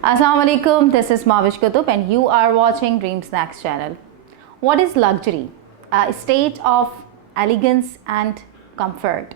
Assalamualaikum, this is Mavish Kutub and you are watching Dream Snacks channel. What is luxury? A state of elegance and comfort.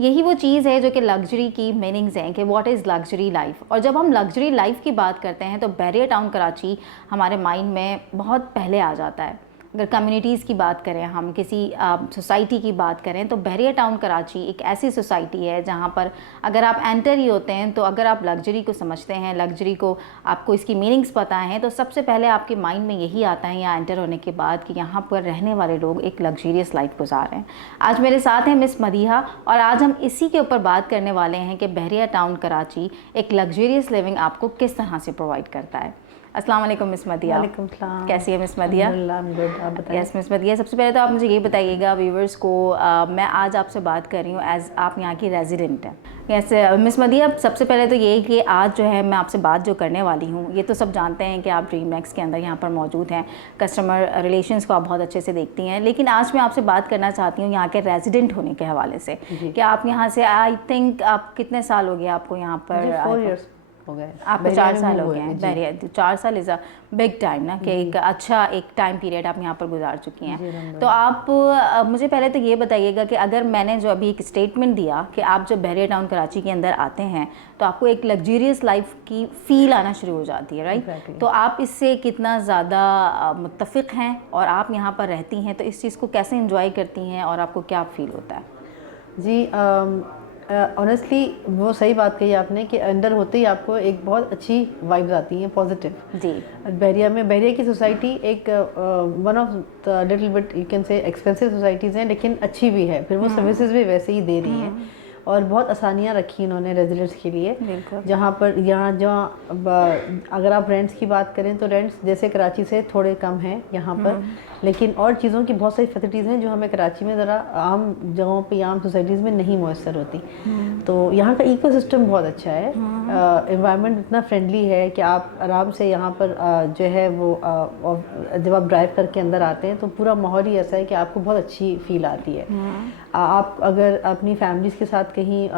यही वो चीज़ है जो कि luxury की meanings हैं कि व्हाट इज़ लग्जरी लाइफ। और जब हम लग्जरी लाइफ की बात करते हैं तो बैरियर टाउन कराची हमारे माइंड में बहुत पहले आ जाता है। अगर कम्युनिटीज़ की बात करें, हम किसी सोसाइटी की बात करें तो बैरियर टाउन कराची एक ऐसी सोसाइटी है जहाँ पर अगर आप एंटर ही होते हैं तो अगर आप लग्जरी को समझते हैं, लग्जरी को आपको इसकी मीनिंग्स पता हैं, तो सबसे पहले आपके माइंड में यही आता है यहाँ एंटर होने के बाद कि यहाँ पर रहने वाले लोग एक लग्जरियस लाइफ गुजार रहे हैं। आज मेरे साथ हैं मिस मदीहा और आज हम इसी के ऊपर बात करने वाले हैं कि बैरियर टाउन कराची एक लग्जरियस लिविंग आपको किस तरह से प्रोवाइड करता है। अस्सलाम वालेकुम मिस मदीहा। वालेकुम सलाम। कैसी है मिस मदीहा? आप बताइए। यस मिस मदीहा, सबसे पहले तो आप मुझे ये बताइएगा व्यूवर्स को, मैं आज आपसे बात कर रही हूँ एज आप यहाँ की रेजिडेंट हैं। यस मिस मदीहा, सबसे पहले तो ये कि आज जो है मैं आपसे बात जो करने वाली हूँ, ये तो सब जानते हैं कि आप ड्रीम नेक्स के अंदर यहाँ पर मौजूद हैं, कस्टमर रिलेशंस को आप बहुत अच्छे से देखती हैं, लेकिन आज मैं आपसे बात करना चाहती हूँ यहाँ के रेजिडेंट होने के हवाले से कि आप यहाँ से आई थिंक आप कितने साल हो गए आपको यहाँ पर? 4 years हो गए। आपको 4 साल हो गए हैं। बैरियर 4 साल इज़ अ बिग टाइम ना, कि एक अच्छा एक टाइम पीरियड आप यहाँ पर गुजार चुकी हैं। तो आप मुझे पहले तो ये बताइएगा कि अगर मैंने जो अभी एक स्टेटमेंट दिया कि आप जब बैरियर टाउन कराची के अंदर आते हैं तो आपको एक लग्जरियस लाइफ की फील आना शुरू हो जाती है, राइट? तो आप इससे कितना ज़्यादा मुत्तफ़िक़ हैं और आप यहाँ पर रहती हैं तो इस चीज़ को कैसे इंजॉय करती हैं और आपको क्या फील होता है? जी ऑनेस्टली वो सही बात कही आपने कि अंदर होते ही आपको एक बहुत अच्छी वाइब्स आती हैं, पॉजिटिव। जी, बैरिया की सोसाइटी एक one of the little bit you can say expensive societies हैं, लेकिन अच्छी भी है। फिर वो सर्विसेज भी वैसे ही दे रही हैं और बहुत आसानियाँ रखी इन्होंने रेजिडेंट्स के लिए। जहाँ पर अगर आप रेंट्स की बात करें तो रेंट्स जैसे कराची से थोड़े कम हैं यहाँ पर, लेकिन और चीज़ों की बहुत सारी फैसिलिटीज़ हैं जो हमें कराची में ज़रा आम जगहों पे, आम सोसाइटीज़ में नहीं मुयसर होती। तो यहाँ का इकोसिस्टम बहुत अच्छा है, एनवायरनमेंट इतना फ्रेंडली है कि आप आराम से यहाँ पर जो है वो जब आप ड्राइव करके अंदर आते हैं तो पूरा माहौल ही ऐसा है कि आपको बहुत अच्छी फील आती है। आप अगर अपनी फैमिलीज़ के साथ कहीं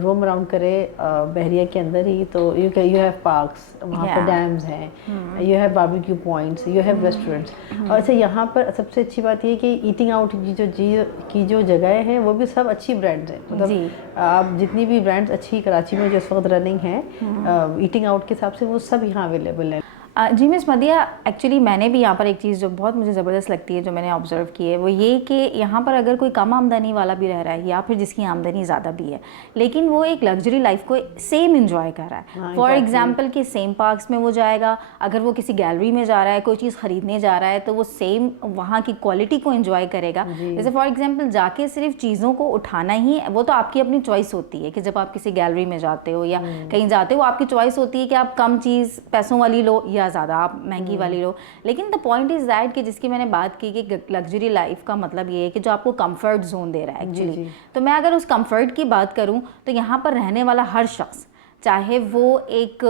रोम अराउंड करें बहरिया के अंदर ही तो यू हैव पार्क्स, वहाँ पर डैम्स हैं, you have barbecue points, you have restaurants. और अच्छा यहाँ पर सबसे अच्छी बात ये कि ईटिंग आउट की जो जगह हैं वो भी सब अच्छी ब्रांड्स हैं। मतलब आप जितनी भी ब्रांड्स अच्छी कराची में जो इस वक्त रनिंग हैं ईटिंग आउट के हिसाब से वो सब यहाँ अवेलेबल है। जी मिस मदीहा, एक्चुअली मैंने भी यहाँ पर एक चीज़ जो बहुत मुझे ज़बरदस्त लगती है, जो मैंने ऑब्ज़र्व की है, वो ये कि यहाँ पर अगर कोई कम आमदनी वाला भी रह रहा है या फिर जिसकी आमदनी ज़्यादा भी है, लेकिन वो एक लग्जरी लाइफ को सेम इंजॉय कर रहा है। फॉर एग्जांपल कि सेम पार्क्स में वो जाएगा, अगर वो किसी गैलरी में जा रहा है, कोई चीज़ ख़रीदने जा रहा है तो वो सेम वहाँ की क्वालिटी को इंजॉय करेगा। जैसे फॉर एग्जाम्पल जाके सिर्फ चीज़ों को उठाना ही, वो तो आपकी अपनी चॉइस होती है कि जब आप किसी गैलरी में जाते हो या कहीं जाते हो, आपकी चॉइस होती है कि आप कम चीज़ पैसों वाली लो या ज़्यादा आप महंगी वाली लो। लेकिन द पॉइंट इज़ दैट कि जिसकी मैंने बात की कि लग्जरी लाइफ का मतलब ये है कि जो आपको कंफर्ट जोन दे रहा है एक्चुअली। तो मैं अगर उस कंफर्ट की बात करूं तो यहाँ पर रहने वाला हर शख्स, चाहे वो एक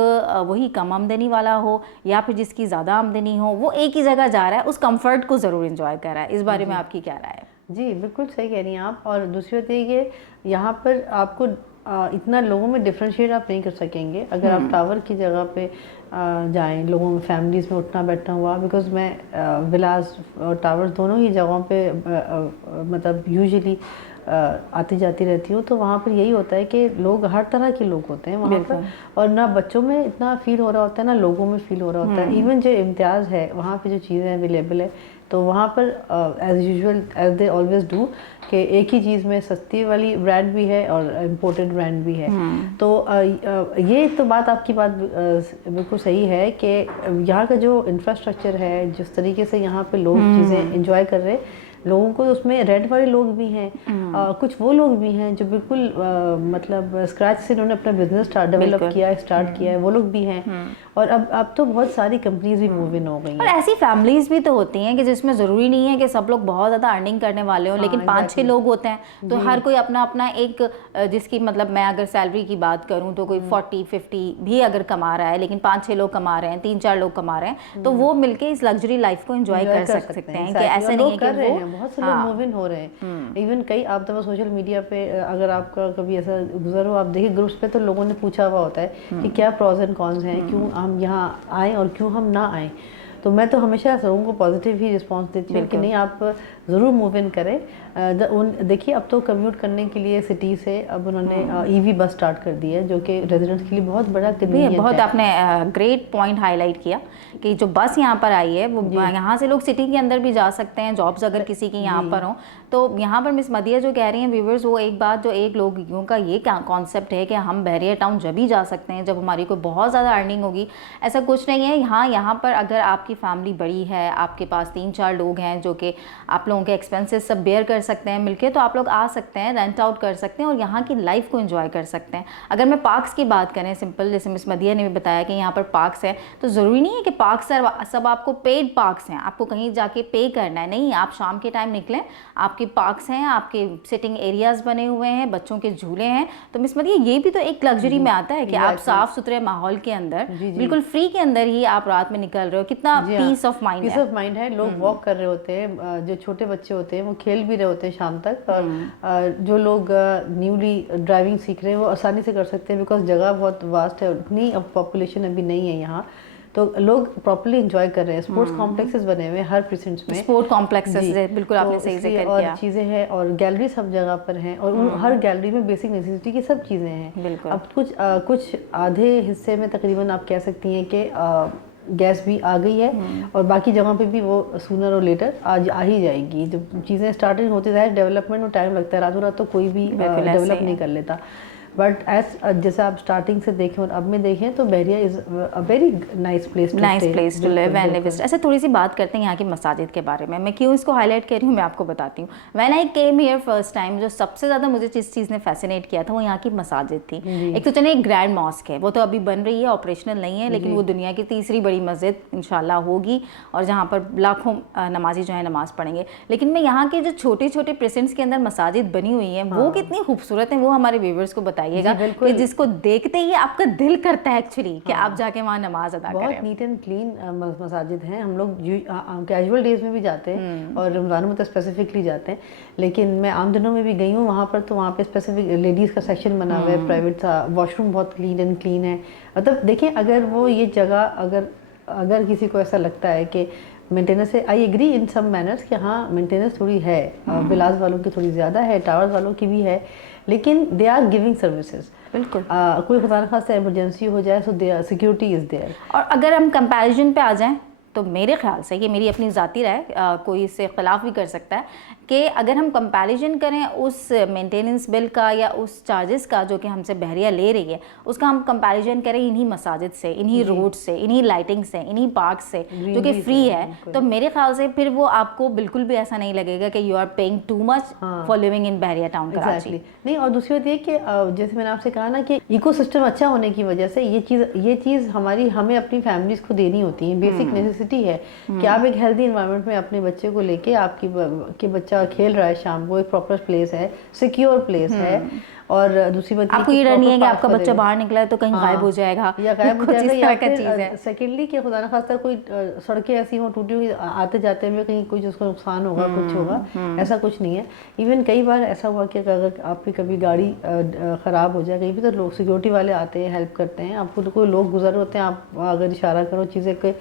वही कम आमदनी वाला हो या फिर जिसकी ज़्यादा आमदनी हो, वो एक ही जगह जा रहा है, उस कंफर्ट को ज़रूर इंजॉय कर रहा है। इस बारे में आपकी क्या राय है? जी बिल्कुल सही कह रही हैं आप। और दूसरी बात ये कि यहाँ पर आपको इतना लोगों में डिफ्रेंशिएट आप नहीं कर सकेंगे अगर आप टावर की जगह पे जाएं, लोगों में फैमिलीज़ में उठना बैठना हुआ। बिकॉज़ मैं विलास और टावर्स दोनों ही जगहों पे मतलब यूजुअली आती जाती रहती हूँ, तो वहाँ पर यही होता है कि लोग हर तरह के लोग होते हैं वहाँ पर, और ना बच्चों में इतना फील हो रहा होता है ना लोगों में फील हो रहा होता है। इवन जो इम्तियाज़ है वहाँ पे जो चीज़ें अवेलेबल है तो वहाँ पर as usual as they always do कि एक ही चीज़ में सस्ती वाली ब्रांड भी है और इम्पोर्टेड ब्रांड भी है। तो ये तो बात आपकी बात बिल्कुल सही है कि यहाँ का जो इंफ्रास्ट्रक्चर है, जिस तरीके से यहाँ पे लोग चीज़ें इंजॉय कर रहे हैं, लोगों को उसमें रेंट वाले लोग भी हैं, कुछ वो लोग भी हैं जो बिल्कुल मतलब स्क्रैच से उन्होंने अपना बिजनेस स्टार्ट किया है, वो लोग भी हैं। और अब तो बहुत सारी कंपनीज भी मूव इन हो गई हैं। और ऐसी फैमिलीज भी तो होती हैं कि जिसमें ज़रूरी नहीं है कि सब लोग बहुत ज़्यादा अर्निंग करने वाले हों, लेकिन 5-6 लोग होते हैं तो हर कोई अपना अपना एक जिसकी मतलब मैं अगर सैलरी की बात करूं तो कोई 40-50 भी अगर कमा रहा है, लेकिन 5-6 लोग कमा रहे हैं, 3-4 लोग कमा रहे हैं, तो वो मिलके इस लग्जरी लाइफ को एंजॉय कर सकते हैं। कि ऐसा नहीं है कि बहुत से लोग मूव इन हो रहे हैं। इवन कई आप तो सोशल मीडिया पे अगर आपका कभी ऐसा गुजर हो, आप देखिए ग्रुप्स पे तो लोगों ने पूछा हुआ होता है कि क्या प्रोज एंड कॉन्स हैं, क्यों हम यहाँ आएँ और क्यों हम ना आएँ। तो मैं तो हमेशा लोगों को पॉजिटिव ही रिस्पांस देती हूँ कि नहीं, आप ज़रूर मूव इन करें। देखिए अब तो कम्यूट करने के लिए सिटी से अब उन्होंने ईवी बस स्टार्ट कर दी है, जो कि रेजिडेंट्स के लिए बहुत बड़ा कन्वीनियंट है। बहुत आपने ग्रेट पॉइंट हाईलाइट किया कि जो बस यहाँ पर आई है वो यहाँ से लोग सिटी के अंदर भी जा सकते हैं, जॉब्स अगर किसी की यहाँ पर हो तो। यहाँ पर मिस मदिया जो कह रही हैं व्यूवर्स, वो एक बात जो एक लोगों का ये कॉन्सेप्ट है कि हम बहरिया टाउन जब ही जा सकते हैं जब हमारी कोई बहुत ज़्यादा अर्निंग होगी। ऐसा कुछ नहीं है। यहाँ पर अगर आपकी फैमिली बड़ी है, आपके पास 3-4 लोग हैं जो कि आप लोगों के एक्सपेंसेस सब बेयर कर सकते हैं मिलके, तो आप लोग आ सकते हैं, रेंट आउट कर सकते हैं और यहाँ की लाइफ को एंजॉय कर सकते हैं। अगर मैं पार्क्स की बात करें, सिंपल जैसे मिस मदिया ने भी बताया कि यहाँ पर पार्क्स हैं, तो ज़रूरी नहीं है कि पार्क्स सब आपको पेड पार्क्स हैं, आपको कहीं जाके पे करना है। नहीं, आप शाम के टाइम निकलें, आपके पार्क्स हैं, आपके सिटिंग एरियाज़ बने हुए हैं, बच्चों के झूले हैं। तो मिस मदिया ये भी तो एक लग्जरी में आता है कि आप साफ़ सुथरे माहौल के अंदर बिल्कुल फ्री के अंदर ही आप रात में निकल रहे हो। कितना पीस ऑफ माइंड है। लोग वॉक कर रहे होते हैं, जो छोटे बच्चे होते हैं वो खेल भी रहे होते हैं शाम तक, और जो लोग न्यूली ड्राइविंग सीख रहे हैं वो आसानी से कर सकते हैं, बिकॉज जगह बहुत वास्ट है, उतनी अब पॉपुलेशन अभी नहीं है यहाँ, तो लोग प्रॉपर्ली एंजॉय कर रहे हैं। स्पोर्ट्स कॉम्प्लेक्सेस बने हुए हैं हर प्रेजेंट्स में, स्पोर्ट कॉम्प्लेक्सेस बिल्कुल तो आपने सही जिक्र और किया। चीज़ें हैं और गैलरी सब जगह पर हैं, और हर गैलरी में बेसिक नेसेसिटी की सब चीज़ें हैं। अब कुछ आधे हिस्से में तकरीबन आप कह सकती हैं कि गैस भी आ गई है, और बाकी जगहों पे भी वो सूनर और लेटर आज आ ही जाएगी। जब चीज़ें स्टार्टिंग होती है डेवलपमेंट में टाइम लगता है, रातों रात तो कोई भी डेवलप नहीं कर लेता। बट जैसे आप स्टार्टिंग से देखें और अब में देखें तो Bahariya is a very nice place to live and live. ऐसे थोड़ी सी बात करते हैं यहाँ की मसाजिद के बारे में। मैं क्यों इसको हाईलाइट कर रही हूँ मैं आपको बताती हूँ। When I came here first time, जो सबसे ज़्यादा मुझे जिस चीज़ ने फैसिनेट किया था वो यहाँ की मसाजिद थी। एक तो चलिए एक ग्रैंड मॉस्क है, वो तो अभी बन रही है, ऑपरेशनल नहीं है, लेकिन वो दुनिया की तीसरी बड़ी मस्जिद इंशाल्लाह होगी, और जहाँ पर लाखों नमाजी जो है नमाज़ पढ़ेंगे। लेकिन मैं यहाँ के जो छोटे छोटे प्रेसेंट्स के अंदर मसाजिद बनी हुई हैं वो कितनी खूबसूरत हैं, वो हमारे व्यूवर्स को बताइएगा कि जिसको देखते ही आपका दिल करता है एक्चुअली कि आप जाके वहाँ नमाज अदा करें। बहुत नीट एंड क्लीन मसाजिद हैं। हम लोग कैजुअल डेज में भी जाते हैं और रमज़ान में तो स्पेसिफिकली जाते हैं, लेकिन मैं आम दिनों में भी गई हूँ वहाँ पर, तो वहाँ पे स्पेसिफिक लेडीज़ का सेक्शन बना हुआ है, प्राइवेट सा, वॉशरूम बहुत क्लीन है। मतलब देखिए, अगर वो ये जगह अगर किसी को ऐसा लगता है कि मेंटेनेंस है, I agree in some manners कि हाँ मेंटेनेंस थोड़ी है, विलास वालों की थोड़ी ज़्यादा है, टावर्स वालों की भी है, लेकिन दे आर गिविंग सर्विसेज। बिल्कुल। कोई खुदा न खास्ता इमरजेंसी हो जाए तो सिक्योरिटी इज़ देयर। और अगर हम कंपैरिजन पे आ जाएं तो मेरे ख्याल से, ये मेरी अपनी ज़ाती राय, कोई इससे इख्तलाफ भी कर सकता है कि अगर हम कंपैरिजन करें उस मेंटेनेंस बिल का या उस चार्जेस का जो कि हमसे बहरिया ले रही है, उसका हम कंपैरिजन करें इन्हीं मसाजिद से, इन्हीं रोड से, इन्हीं लाइटिंग से, इन्हीं पार्क से जो कि फ्री है, तो मेरे ख्याल से फिर वो आपको बिल्कुल भी ऐसा नहीं लगेगा कि you are paying too much for living in Bahria Town Karachi. नहीं, और दूसरी बात ये कि जैसे मैंने आपसे कहा ना कि इकोसिस्टम अच्छा होने की वजह से ये चीज़ हमें अपनी फैमिलीज को देनी होती है, बेसिक नेसेसिटी है कि आप एक हेल्दी एनवायरनमेंट में अपने बच्चे को लेके, आपकी बच्चा खेल रहा है शाम को, एक प्रॉपर प्लेस है, सिक्योर प्लेस है। और दूसरी बात आपको ये डर नहीं है कि आपका बच्चा बाहर निकला है तो कहीं गायब हो जाएगा या गायब हो जाएगा, या फिर सेकेंडली कि खुदा न खास्ता कोई सड़कें ऐसी हो टूटी हुई, आते जाते हुए कहीं कुछ उसको नुकसान होगा, कुछ होगा, ऐसा कुछ नहीं है। इवन कई बार ऐसा हुआ कि अगर आपकी कभी गाड़ी ख़राब हो जाए कहीं भी, तो लोग सिक्योरिटी वाले आते हैं, हेल्प करते हैं। आपको कोई लोग गुजर होते हैं, आप अगर इशारा करो चीज़ें के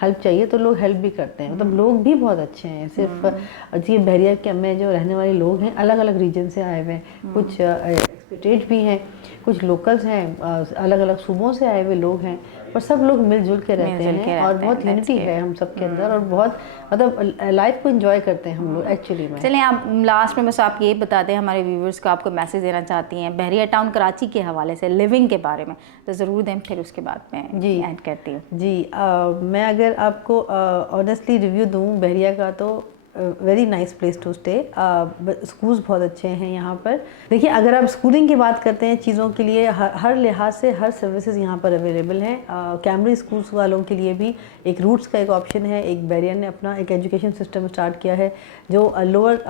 हेल्प चाहिए तो लोग हेल्प भी करते हैं। मतलब लोग भी बहुत अच्छे हैं। सिर्फ ये बहरिया के में जो रहने वाले लोग हैं अलग अलग रीजन से आए हुए हैं, कुछ एक्सपेट्रिएट भी हैं, कुछ लोकल्स हैं, अलग अलग सूबों से आए हुए लोग हैं, पर सब लोग मिलजुल के रहते हैं और बहुत यूनिटी है हम सब के अंदर, और बहुत मतलब लाइफ को एंजॉय करते हैं हम लोग एक्चुअली में। चलिए, आप लास्ट में बस आप ये बता दें हमारे व्यूवर्स को, आपको मैसेज देना चाहती हैं बहरिया टाउन कराची के हवाले से, लिविंग के बारे में, तो ज़रूर दें, फिर उसके बाद मैं जी ऐड करती हूँ। जी, मैं अगर आपको ऑनेस्टली रिव्यू दूँ बहरिया का, तो very nice place to stay. Schools बहुत अच्छे हैं यहाँ पर। देखिए, अगर आप स्कूलिंग की बात करते हैं, चीज़ों के लिए हर लिहाज से हर सर्विसेज यहाँ पर अवेलेबल हैं। कैमब्रिज स्कूल्स वालों के लिए भी एक रूट्स का एक ऑप्शन है। एक बहरिया ने अपना एक एजुकेशन सिस्टम स्टार्ट किया है जो लोअर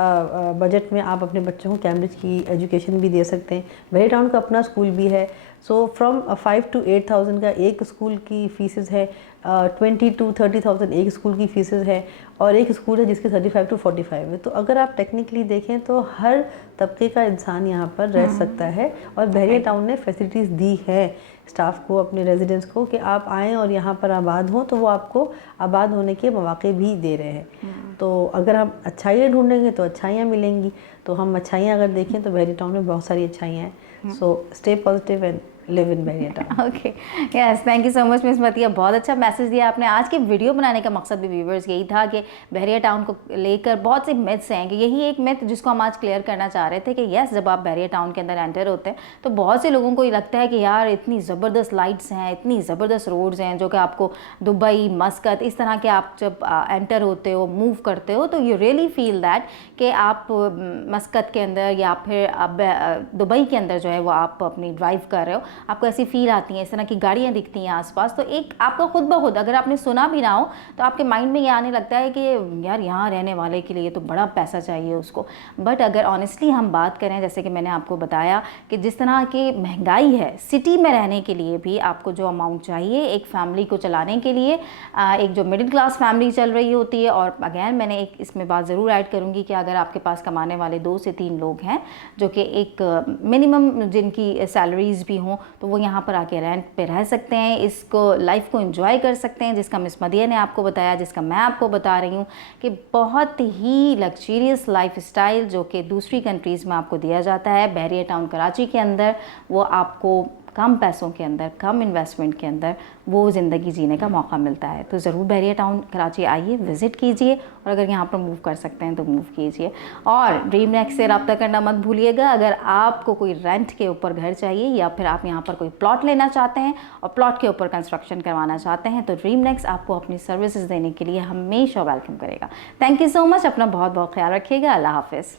बजट में आप अपने बच्चों को कैम्ब्रिज की एजुकेशन भी दे सकते हैं। बहरिया टाउन का अपना स्कूल भी है, सो फ्रॉम 5 to 8,000 का एक स्कूल की फीसेस है, 20 to 30,000 एक स्कूल की फीसेस है, और एक स्कूल है जिसके 35 to 45 है। तो अगर आप टेक्निकली देखें तो हर तबके का इंसान यहाँ पर रह सकता है, और बहरिया टाउन ने फैसिलिटीज़ दी है स्टाफ को, अपने रेजिडेंट्स को, कि आप आएँ और यहाँ पर आबाद हों, तो वो आपको आबाद होने के मौके भी दे रहे हैं। तो अगर हम अच्छाइयाँ ढूंढेंगे तो अच्छाइयाँ मिलेंगी। तो हम अच्छाइयाँ अगर देखें तो बहरिया टाउन में बहुत सारी अच्छाइयाँ हैं। So stay positive and live in Bahria town. Okay, yes, thank you so much miss मतिया, बहुत अच्छा मैसेज दिया आपने। आज की वीडियो बनाने का मकसद भी व्यूवर्स यही था कि बहरिया टाउन को लेकर बहुत से मिथ्स हैं, कि यही एक मिथ जिसको हम आज क्लियर करना चाह रहे थे कि यस, जब आप बहरिया टाउन के अंदर एंटर होते हैं तो बहुत से लोगों को ये लगता है कि यार इतनी ज़बरदस्त लाइट्स हैं, इतनी ज़बरदस्त रोड्स हैं, जो कि आपको दुबई, मस्कत, इस तरह के आप जब एंटर होते हो, मूव करते हो, तो यू रियली फील दैट कि आप मस्कत के अंदर या फिर दुबई के अंदर जो है वो आप अपनी ड्राइव कर रहे हो, आपको ऐसी फील आती हैं, इस तरह की गाड़ियाँ दिखती हैं आसपास। तो एक आपका खुद ब खुद, अगर आपने सुना भी ना हो, तो आपके माइंड में ये आने लगता है कि यार यहाँ रहने वाले के लिए तो बड़ा पैसा चाहिए उसको। बट अगर ऑनेस्टली हम बात करें, जैसे कि मैंने आपको बताया कि जिस तरह की महंगाई है, सिटी में रहने के लिए भी आपको जो अमाउंट चाहिए एक फैमिली को चलाने के लिए, एक जो मिडिल क्लास फैमिली चल रही होती है, और अगैन मैंने एक इसमें बात ज़रूर ऐड करूँगी कि अगर आपके पास कमाने वाले 2 से 3 लोग हैं, जो कि एक मिनिमम जिनकी सैलरीज़ भी हों, तो वो यहाँ पर आके रेंट पे रह सकते हैं, इसको लाइफ को एंजॉय कर सकते हैं, जिसका मिस मदिया ने आपको बताया, जिसका मैं आपको बता रही हूँ कि बहुत ही लग्जरियस लाइफ स्टाइल जो कि दूसरी कंट्रीज़ में आपको दिया जाता है, बहरिया टाउन कराची के अंदर वो आपको कम पैसों के अंदर, कम इन्वेस्टमेंट के अंदर वो ज़िंदगी जीने का मौका मिलता है। तो ज़रूर बहरिया टाउन कराची आइए, विज़िट कीजिए, और अगर यहाँ पर मूव कर सकते हैं तो मूव कीजिए। और ड्रीम नेक्स्ट से रब्ता करना मत भूलिएगा। अगर आपको कोई रेंट के ऊपर घर चाहिए, या फिर आप यहाँ पर कोई प्लॉट लेना चाहते हैं और प्लॉट के ऊपर कंस्ट्रक्शन करवाना चाहते हैं, तो ड्रीम नेक्स्ट आपको अपनी सर्विसेज देने के लिए हमेशा वेलकम करेगा। थैंक यू सो मच, अपना बहुत बहुत ख्याल रखिएगा। अल्लाह हाफिज़।